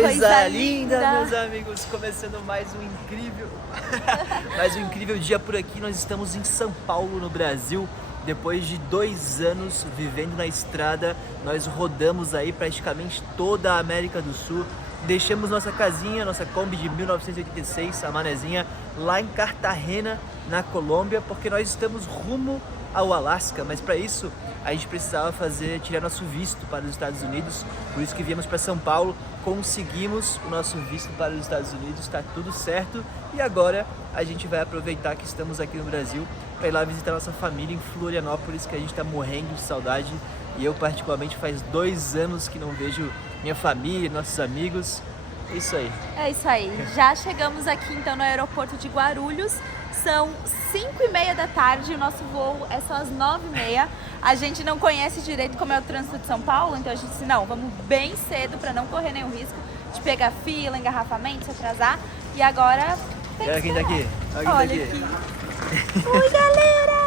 Coisa linda, meus amigos, começando mais um incrível dia por aqui. Nós estamos em São Paulo, no Brasil. Depois de 2 anos vivendo na estrada, nós rodamos aí praticamente toda a América do Sul. Deixamos nossa casinha, nossa Kombi de 1986, a Manezinha, lá em Cartagena, na Colômbia, porque nós estamos rumo ao Alasca, mas para isso a gente precisava tirar nosso visto para os Estados Unidos, por isso que viemos para São Paulo, conseguimos o nosso visto para os Estados Unidos, está tudo certo, e agora a gente vai aproveitar que estamos aqui no Brasil para ir lá visitar nossa família em Florianópolis, que a gente está morrendo de saudade, e eu particularmente faz 2 anos que não vejo minha família, nossos amigos. É isso aí. É isso aí. Já chegamos aqui então no aeroporto de Guarulhos. São 5h30 da tarde, o nosso voo é só às 9h30. A gente não conhece direito como é o trânsito de São Paulo, então a gente disse, não, vamos bem cedo para não correr nenhum risco de pegar fila, engarrafamento, se atrasar. E agora tem que Olha quem tá aqui. Olha aqui. Oi, galera!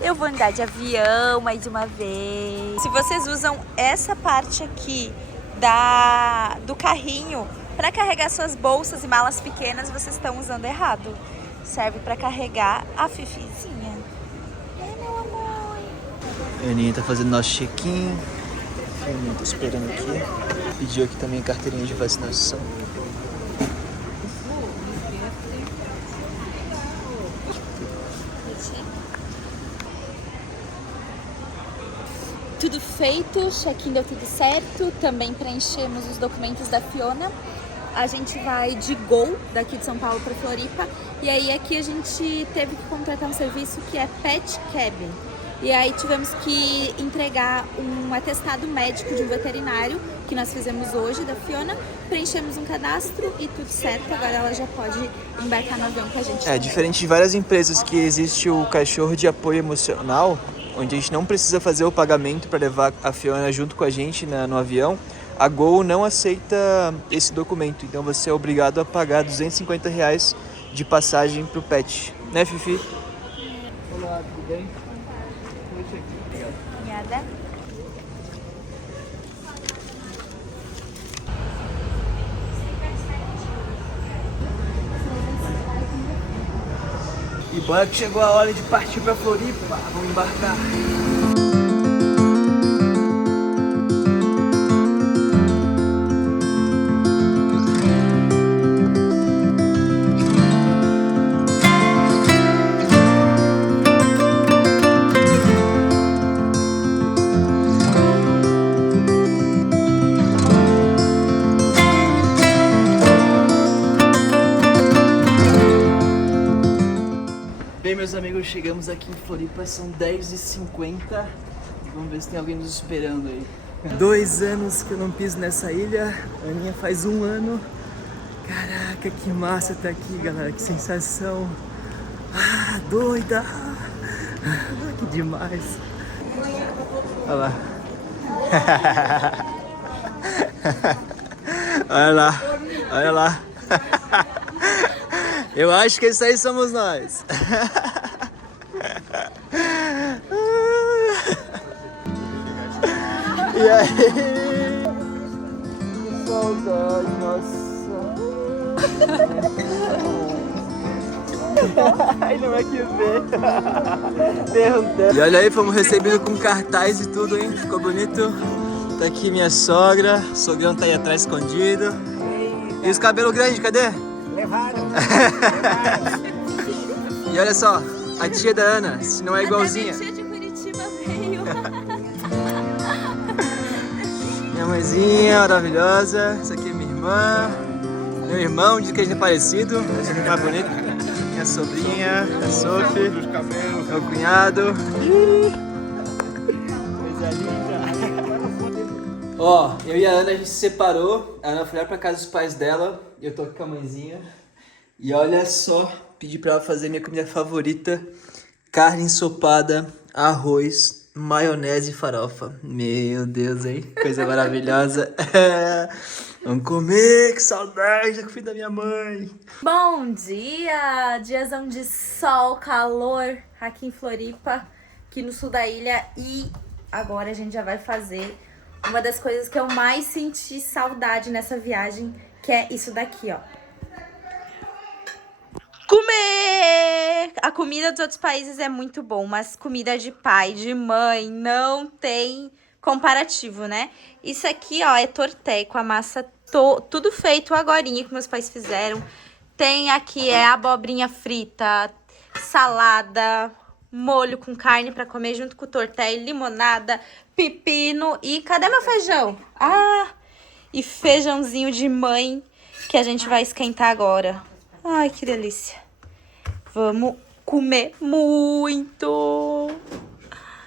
Eu vou andar de avião mais de uma vez. Se vocês usam essa parte aqui do carrinho para carregar suas bolsas e malas pequenas, vocês estão usando errado. Serve para carregar a Fifizinha. É, meu amor. A Aninha tá fazendo nosso check-in. A Aninha tá esperando aqui. Pediu aqui também a carteirinha de vacinação. Tudo feito, check-in deu tudo certo. Também preenchemos os documentos da Fiona. A gente vai de Gol, daqui de São Paulo para Floripa. E aí aqui a gente teve que contratar um serviço que é Pet Cabin. E aí tivemos que entregar um atestado médico de um veterinário, que nós fizemos hoje, da Fiona. Preenchemos um cadastro e tudo certo. Agora ela já pode embarcar no avião com a gente. É, diferente de várias empresas que existe o cachorro de apoio emocional, onde a gente não precisa fazer o pagamento para levar a Fiona junto com a gente no avião, a Gol não aceita esse documento, então você é obrigado a pagar R$250 de passagem pro pet, né, Fifi? Olá, tudo bem? Obrigada. E bora que chegou a hora de partir pra Floripa, vamos embarcar. Bem, meus amigos, chegamos aqui em Floripa, são 10h50. Vamos ver se tem alguém nos esperando aí. 2 anos que eu não piso nessa ilha, a Aninha faz 1 ano. Caraca, que massa tá aqui, galera, que sensação. Ah, doida! Que demais! Olha lá. Olha lá, olha lá. Eu acho que isso aí somos nós. E aí? Que saudade, nossa. Ai, não é que vê. E olha aí, fomos recebidos com cartaz e tudo, hein? Ficou bonito. Tá aqui minha sogra. O sogrão tá aí atrás escondido. E os cabelos grandes, cadê? Levaram. E olha só, a tia da Ana, se não é igualzinha. A tia de Curitiba veio. Minha mãezinha maravilhosa. Essa aqui é minha irmã. Meu irmão, diz que a gente é parecido. Essa aqui é mais bonita. Minha sobrinha, a Sophie. Meu cunhado. Coisa linda. Ó, eu e a Ana, a gente se separou. A Ana foi lá pra casa dos pais dela. E eu tô aqui com a mãezinha. E olha só, pedi pra ela fazer minha comida favorita. Carne ensopada, arroz, maionese e farofa. Meu Deus, hein? Coisa maravilhosa. Vamos comer, que saudade da comida da minha mãe. Bom dia! Diazão de sol, calor aqui em Floripa, aqui no sul da ilha. E agora a gente já vai fazer uma das coisas que eu mais senti saudade nessa viagem, que é isso daqui, ó. Comer! A comida dos outros países é muito bom, mas comida de pai, de mãe, não tem comparativo, né? Isso aqui, ó, é torté com a massa tudo feito agorinha que meus pais fizeram. Tem aqui abobrinha frita, salada, molho com carne pra comer junto com o torté, limonada, pepino e cadê meu feijão? Ah, e feijãozinho de mãe que a gente vai esquentar agora. Ai, que delícia. Vamos comer muito.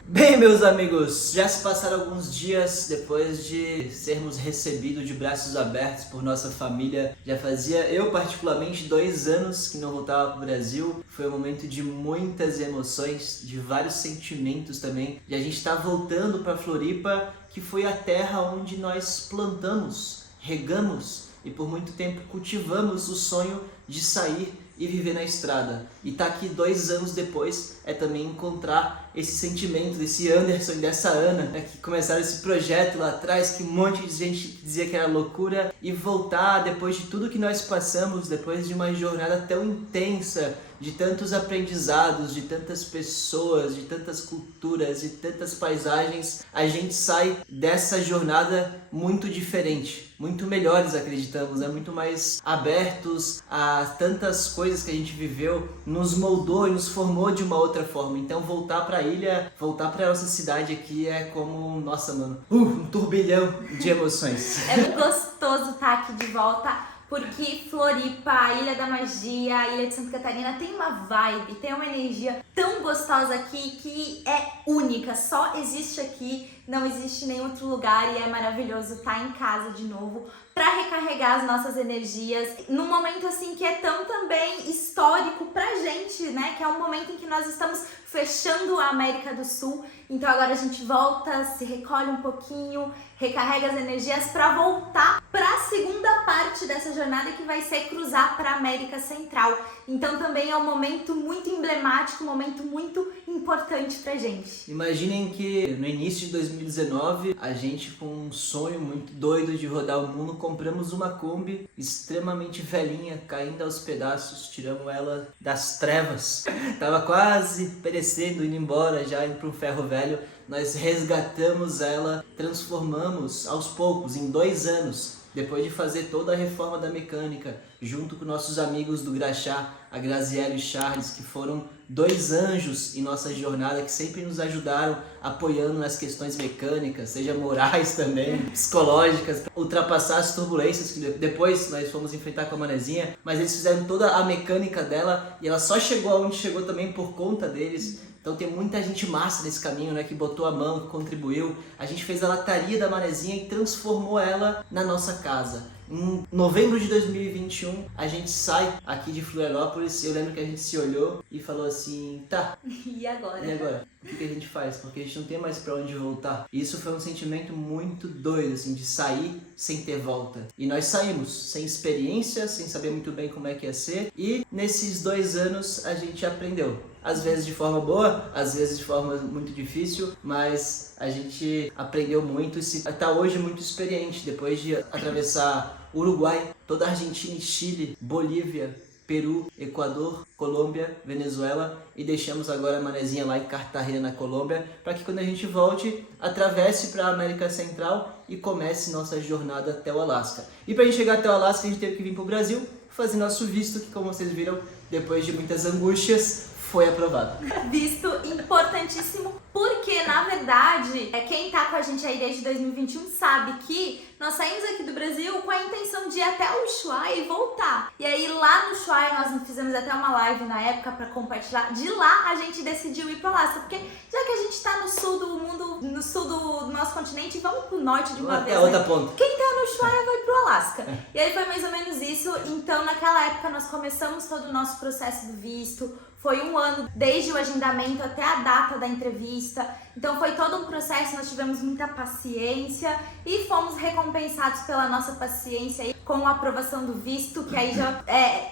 Bem, meus amigos, já se passaram alguns dias depois de sermos recebidos de braços abertos por nossa família. Já fazia, eu particularmente, 2 anos que não voltava para o Brasil. Foi um momento de muitas emoções, de vários sentimentos também. E a gente está voltando para Floripa, que foi a terra onde nós plantamos, regamos e por muito tempo cultivamos o sonho de sair e viver na estrada. E tá aqui 2 anos depois é também encontrar esse sentimento desse Anderson e dessa Ana, né, que começaram esse projeto lá atrás, que um monte de gente dizia que era loucura, e voltar depois de tudo que nós passamos, depois de uma jornada tão intensa, de tantos aprendizados, de tantas pessoas, de tantas culturas, de tantas paisagens, a gente sai dessa jornada muito diferente, muito melhores, acreditamos, né? Muito mais abertos a tantas coisas que a gente viveu, nos moldou e nos formou de uma outra forma. Então voltar pra ilha, voltar pra nossa cidade aqui é como, nossa mano, um turbilhão de emoções. É muito gostoso estar aqui de volta. Porque Floripa, a Ilha da Magia, a Ilha de Santa Catarina tem uma vibe, tem uma energia tão gostosa aqui que é única, só existe aqui, não existe em nenhum outro lugar e é maravilhoso estar em casa de novo para recarregar as nossas energias num momento assim que é tão também histórico pra gente, né? Que é um momento em que nós estamos fechando a América do Sul, então agora a gente volta, se recolhe um pouquinho, recarrega as energias para voltar para a segunda parte dessa jornada que vai ser cruzar para a América Central. Então também é um momento muito emblemático, um momento muito importante pra gente. Imaginem que no início de 2019, a gente com um sonho muito doido de rodar o mundo, compramos uma Kombi extremamente velhinha, caindo aos pedaços, tiramos ela das trevas. Tava quase perecendo, indo embora, já indo para um ferro velho. Nós resgatamos ela, transformamos aos poucos, em 2 anos, depois de fazer toda a reforma da mecânica, junto com nossos amigos do Graxá, a Graziella e o Charles, que foram 2 anjos em nossa jornada, que sempre nos ajudaram, apoiando nas questões mecânicas, seja morais também, psicológicas, ultrapassar as turbulências que depois nós fomos enfrentar com a Manezinha, mas eles fizeram toda a mecânica dela e ela só chegou aonde chegou também por conta deles. Então tem muita gente massa nesse caminho, né, que botou a mão, que contribuiu. A gente fez a lataria da Manezinha e transformou ela na nossa casa. Em novembro de 2021, a gente sai aqui de Florianópolis. Eu lembro que a gente se olhou e falou assim, tá, E agora? e agora? O que a gente faz? Porque a gente não tem mais pra onde voltar. E isso foi um sentimento muito doido, assim, de sair sem ter volta. E nós saímos sem experiência, sem saber muito bem como é que ia ser. E nesses 2 anos a gente aprendeu. Às vezes de forma boa, às vezes de forma muito difícil, mas a gente aprendeu muito e está hoje muito experiente, depois de atravessar Uruguai, toda a Argentina e Chile, Bolívia, Peru, Equador, Colômbia, Venezuela e deixamos agora a Manezinha lá em Cartagena, na Colômbia, para que quando a gente volte, atravesse para a América Central e comece nossa jornada até o Alasca. E para a gente chegar até o Alasca, a gente teve que vir para o Brasil, fazer nosso visto, que como vocês viram, depois de muitas angústias, foi aprovado. Visto importantíssimo, porque na verdade, quem tá com a gente aí desde 2021 sabe que nós saímos aqui do Brasil com a intenção de ir até o Ushuaia e voltar. E aí lá no Ushuaia nós fizemos até uma live na época pra compartilhar. De lá a gente decidiu ir pro Alasca, porque já que a gente tá no sul do mundo, no sul do nosso continente, vamos pro norte de uma vez. Até outra ponta. Quem tá no Ushuaia vai pro Alasca. E aí foi mais ou menos isso. Então naquela época nós começamos todo o nosso processo do visto. Foi 1 ano desde o agendamento até a data da entrevista. Então foi todo um processo, nós tivemos muita paciência e fomos recompensados pela nossa paciência aí, com a aprovação do visto, que aí já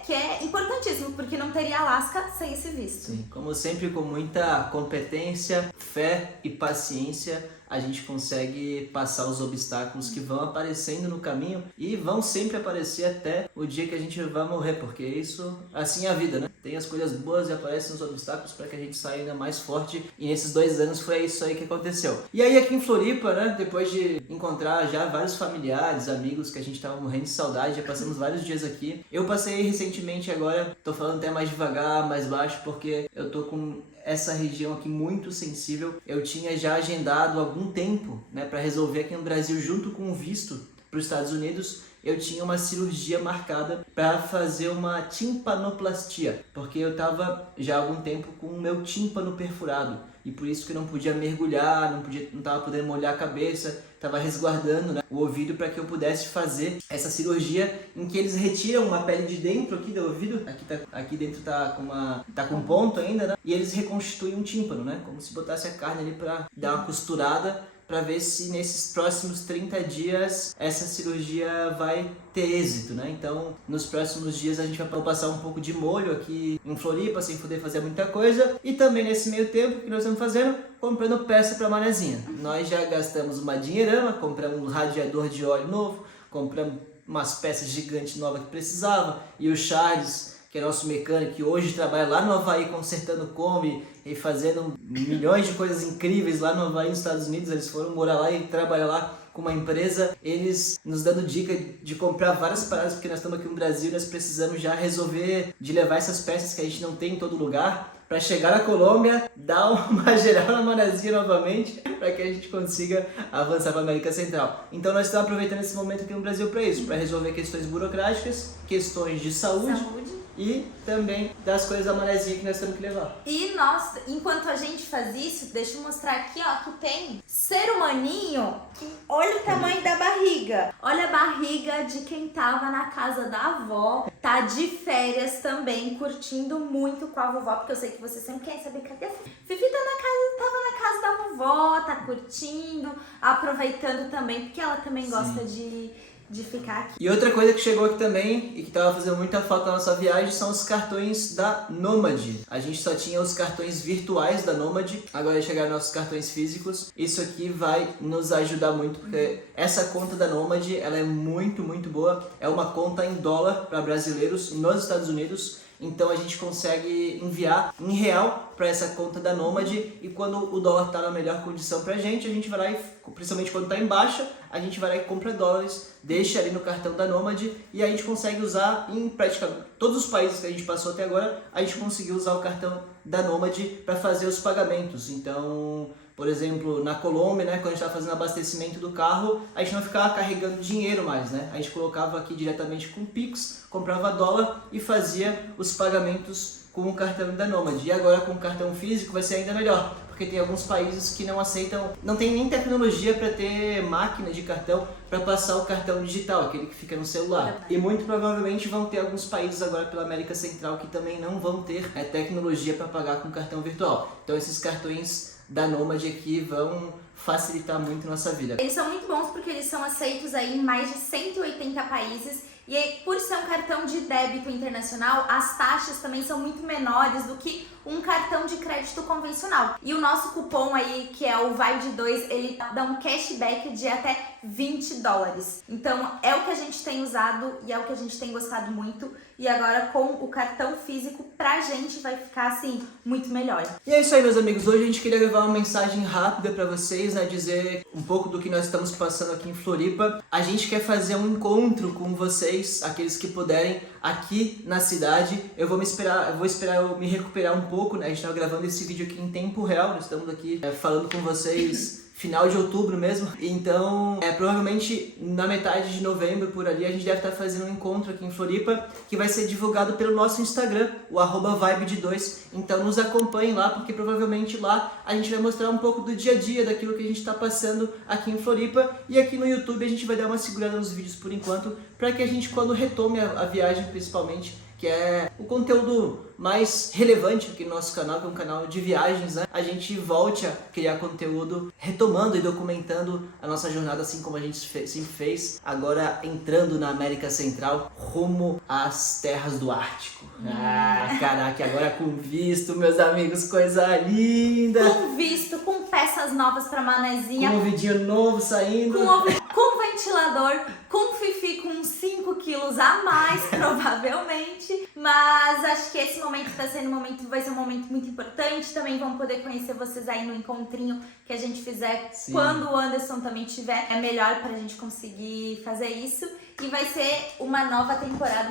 que é importantíssimo, porque não teria Alasca sem esse visto. Sim, como sempre, com muita competência, fé e paciência, a gente consegue passar os obstáculos que vão aparecendo no caminho e vão sempre aparecer até o dia que a gente vai morrer, porque isso, assim é a vida, né? Tem as coisas boas e aparecem os obstáculos para que a gente saia ainda mais forte, e nesses 2 anos foi isso aí que aconteceu. E aí aqui em Floripa, né, depois de encontrar já vários familiares, amigos que a gente tava morrendo de saudade, já passamos vários dias aqui. Eu passei recentemente agora, tô falando até mais devagar, mais baixo, porque eu tô com essa região aqui muito sensível. Eu tinha já agendado há algum tempo, né, para resolver aqui no Brasil, junto com o visto para os Estados Unidos. Eu tinha uma cirurgia marcada para fazer uma timpanoplastia, porque eu tava já há algum tempo com o meu tímpano perfurado, e por isso que eu não podia mergulhar, não tava podendo molhar a cabeça, tava resguardando, né, o ouvido para que eu pudesse fazer essa cirurgia em que eles retiram uma pele de dentro aqui do ouvido, aqui dentro tá com um ponto ainda, né, e eles reconstituem um tímpano, né, como se botasse a carne ali para dar uma costurada, para ver se nesses próximos 30 dias essa cirurgia vai ter êxito, né? Então, nos próximos dias a gente vai passar um pouco de molho aqui em Floripa, sem poder fazer muita coisa. E também nesse meio tempo, o que nós estamos fazendo? Comprando peça para a manezinha. Nós já gastamos uma dinheirama, compramos um radiador de óleo novo, compramos umas peças gigantes novas que precisava, e o Charles, que é nosso mecânico, que hoje trabalha lá no Havaí consertando Kombi e fazendo milhões de coisas incríveis lá no Havaí, nos Estados Unidos. Eles foram morar lá e trabalhar lá com uma empresa, eles nos dando dica de comprar várias paradas, porque nós estamos aqui no Brasil e nós precisamos já resolver de levar essas peças que a gente não tem em todo lugar, para chegar na Colômbia, dar uma geral na manezinha novamente, para que a gente consiga avançar para a América Central. Então nós estamos aproveitando esse momento aqui no Brasil para isso, para resolver questões burocráticas, questões de saúde. E também das coisas da manezinha que nós temos que levar. E nós, enquanto a gente faz isso, deixa eu mostrar aqui, ó, que tem ser humaninho, que olha o tamanho da barriga. Olha a barriga de quem tava na casa da avó, tá de férias também, curtindo muito com a vovó, porque eu sei que você sempre quer saber, cadê a Fifi? Fifi tava na casa da vovó, tá curtindo, aproveitando também, porque ela também gosta de ficar aqui. E outra coisa que chegou aqui também e que estava fazendo muita falta na nossa viagem são os cartões da Nomad. A gente só tinha os cartões virtuais da Nomad, agora chegaram nossos cartões físicos. Isso aqui vai nos ajudar muito, porque essa conta da Nomad, ela é muito, muito boa. É uma conta em dólar para brasileiros nos Estados Unidos. Então a gente consegue enviar em real para essa conta da Nomad, e quando o dólar está na melhor condição para a gente vai lá e, principalmente quando está em baixa, a gente vai lá e compra dólares, deixa ali no cartão da Nomad, e a gente consegue usar em praticamente todos os países que a gente passou até agora. A gente conseguiu usar o cartão da Nomad para fazer os pagamentos. Então, por exemplo, na Colômbia, né, quando a gente estava fazendo abastecimento do carro, a gente não ficava carregando dinheiro mais, né? A gente colocava aqui diretamente com o Pix, comprava dólar e fazia os pagamentos com o cartão da Nomad. E agora com o cartão físico vai ser ainda melhor, porque tem alguns países que não aceitam, não tem nem tecnologia para ter máquina de cartão para passar o cartão digital, aquele que fica no celular. E muito provavelmente vão ter alguns países agora pela América Central que também não vão ter tecnologia para pagar com cartão virtual. Então esses cartões da Nomad aqui vão facilitar muito a nossa vida. Eles são muito bons porque eles são aceitos aí em mais de 180 países. E aí, por ser um cartão de débito internacional, as taxas também são muito menores do que um cartão de crédito convencional. E o nosso cupom aí, que é o VIBE2, ele dá um cashback de até $20. Então é o que a gente tem usado e é o que a gente tem gostado muito. E agora com o cartão físico, pra gente vai ficar assim, muito melhor. E é isso aí, meus amigos. Hoje a gente queria levar uma mensagem rápida pra vocês, né? Dizer um pouco do que nós estamos passando aqui em Floripa. A gente quer fazer um encontro com vocês, aqueles que puderem, aqui na cidade. Eu vou esperar eu me recuperar um pouco, né? A gente tá gravando esse vídeo aqui em tempo real. Nós estamos aqui falando com vocês final de outubro mesmo. Então, provavelmente na metade de novembro, por ali, a gente deve estar fazendo um encontro aqui em Floripa, que vai ser divulgado pelo nosso Instagram, o @vibe2. Então nos acompanhem lá, porque provavelmente lá a gente vai mostrar um pouco do dia a dia, daquilo que a gente está passando aqui em Floripa. E aqui no YouTube a gente vai dar uma segurada nos vídeos por enquanto, para que a gente, quando retome a viagem principalmente, que é o conteúdo mais relevante aqui no nosso canal, que é um canal de viagens, né? A gente volte a criar conteúdo retomando e documentando a nossa jornada, assim como a gente sempre fez, agora entrando na América Central, rumo às terras do Ártico. Ah, caraca, agora com visto, meus amigos, coisa linda! Com visto, com peças peças novas pra Manezinha. Com um vidinho novo saindo. Com ventilador, com Fifi com uns 5 quilos a mais, provavelmente. Mas acho que esse momento vai ser um momento muito importante. Também vão poder conhecer vocês aí no encontrinho que a gente fizer. Sim. Quando o Anderson também tiver. É melhor pra gente conseguir fazer isso. E vai ser uma nova temporada,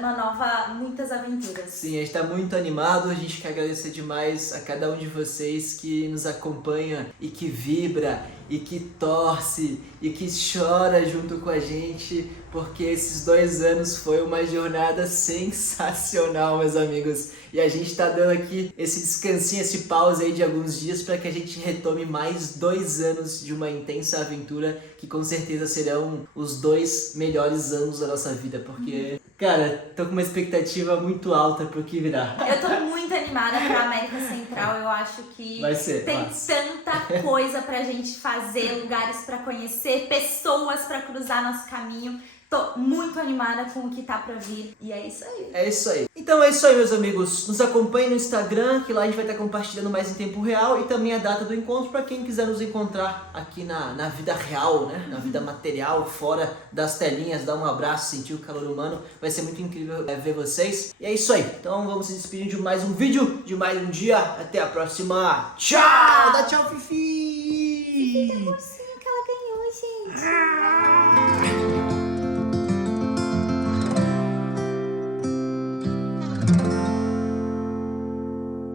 muitas aventuras. Sim, a gente tá muito animado, a gente quer agradecer demais a cada um de vocês que nos acompanha e que vibra e que torce e que chora junto com a gente, porque esses 2 anos foi uma jornada sensacional, meus amigos. E a gente tá dando aqui esse descansinho, esse pause aí de alguns dias para que a gente retome mais 2 anos de uma intensa aventura que com certeza serão os 2 melhores anos da nossa vida, porque, cara, tô com uma expectativa muito alta pro que virá. Eu tô muito animada pra América Central, eu acho que tem tanta coisa pra gente fazer, lugares pra conhecer, pessoas pra cruzar nosso caminho. Tô muito animada com o que tá pra vir. E é isso aí. É isso aí. Então é isso aí, meus amigos. Nos acompanhem no Instagram, que lá a gente vai estar compartilhando mais em tempo real. E também a data do encontro para quem quiser nos encontrar aqui na vida real, né? Na vida material, fora das telinhas. Dar um abraço, sentir o calor humano. Vai ser muito incrível ver vocês. E é isso aí. Então vamos se despedir de mais um vídeo, de mais um dia. Até a próxima. Tchau! Dá tchau, Fifi!